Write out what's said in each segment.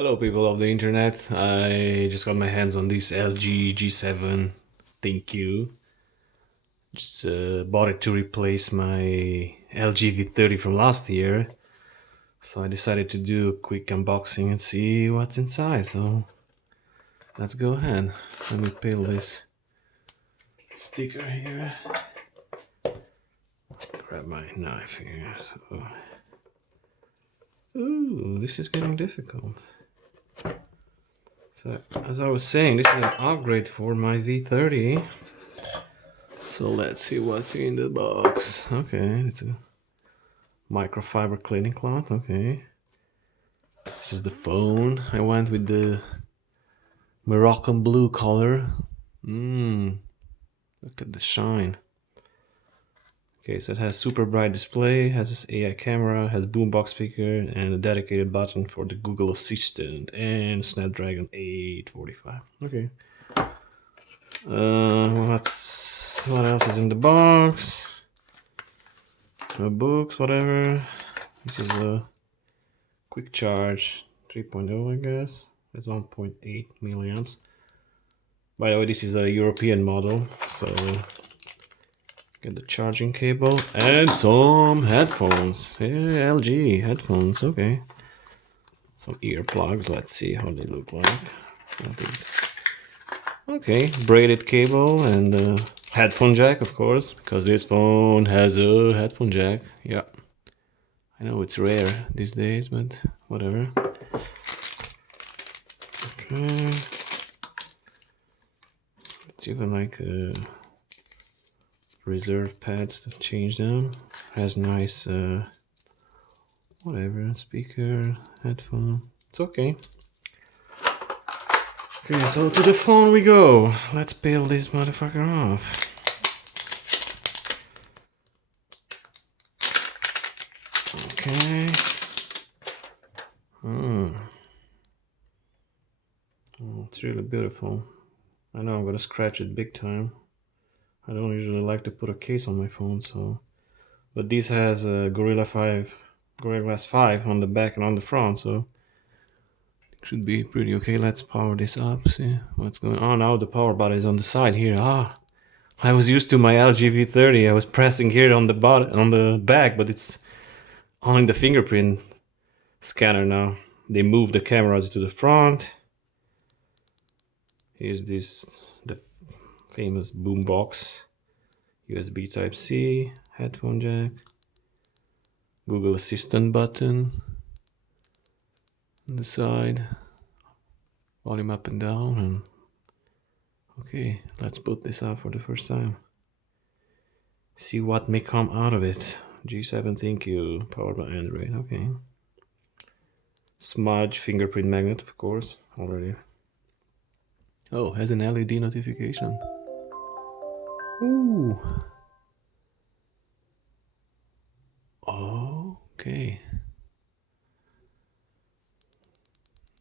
Hello people of the internet, I just got my hands on this LG G7 ThinQ. Just bought it to replace my LG V30 from last year. So I decided to do a quick unboxing and see what's inside. So let's go ahead. Let me peel this sticker here. Grab my knife here. So. Ooh, this is getting difficult. So, as I was saying, this is an upgrade for my V30. So let's see what's in the box. Okay, it's a microfiber cleaning cloth. Okay, this is the phone. I went with the Moroccan blue color. Look at the shine. Okay, so it has super bright display, has this AI camera, has boombox speaker, and a dedicated button for the Google Assistant, and Snapdragon 845. Okay. What else is in the box? No books, whatever. This is a quick charge 3.0, I guess. It's 1.8 milliamps. By the way, this is a European model, so get the charging cable and some headphones. Yeah, LG headphones. Okay. Some earplugs. Let's see how they look like. Okay, braided cable and a headphone jack, of course, because this phone has a headphone jack. Yeah, I know it's rare these days, but whatever. Okay, it's even like reserve pads to change them. Has nice whatever, speaker, headphone. It's okay. Okay, so to the phone we go. Let's peel this motherfucker off. Okay. Oh, it's really beautiful. I know I'm gonna scratch it big time. I don't usually like to put a case on my phone, so. But this has a Gorilla Glass 5 on the back and on the front, so it should be pretty okay. Let's power this up. See what's going on. Now the power button is on the side here. I was used to my LG V30. I was pressing here on the back, but it's on the fingerprint scanner now. They moved the cameras to the front. Here's the famous boombox, USB Type-C, headphone jack, Google Assistant button on the side, volume up and down, and okay, let's put this out for the first time. See what may come out of it. G7 ThinQ, powered by Android. Okay. Smudge fingerprint magnet, of course, already. Oh, has an LED notification. Ooh. Okay.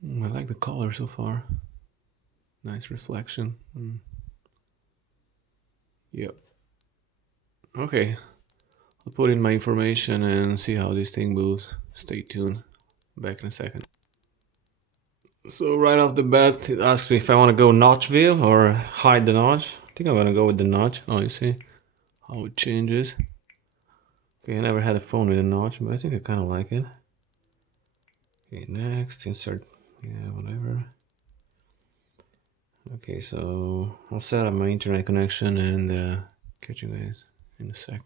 I like the color so far. Nice reflection. Yep. Okay. I'll put in my information and see how this thing moves. Stay tuned. Back in a second. So right off the bat, it asks me if I want to go notch wheel or hide the notch. I think I'm gonna go with the notch. Oh, you see how it changes. Okay, I never had a phone with a notch, but I think I kind of like it. Okay, next, insert, yeah, whatever. Okay, so I'll set up my internet connection and catch you guys in a sec.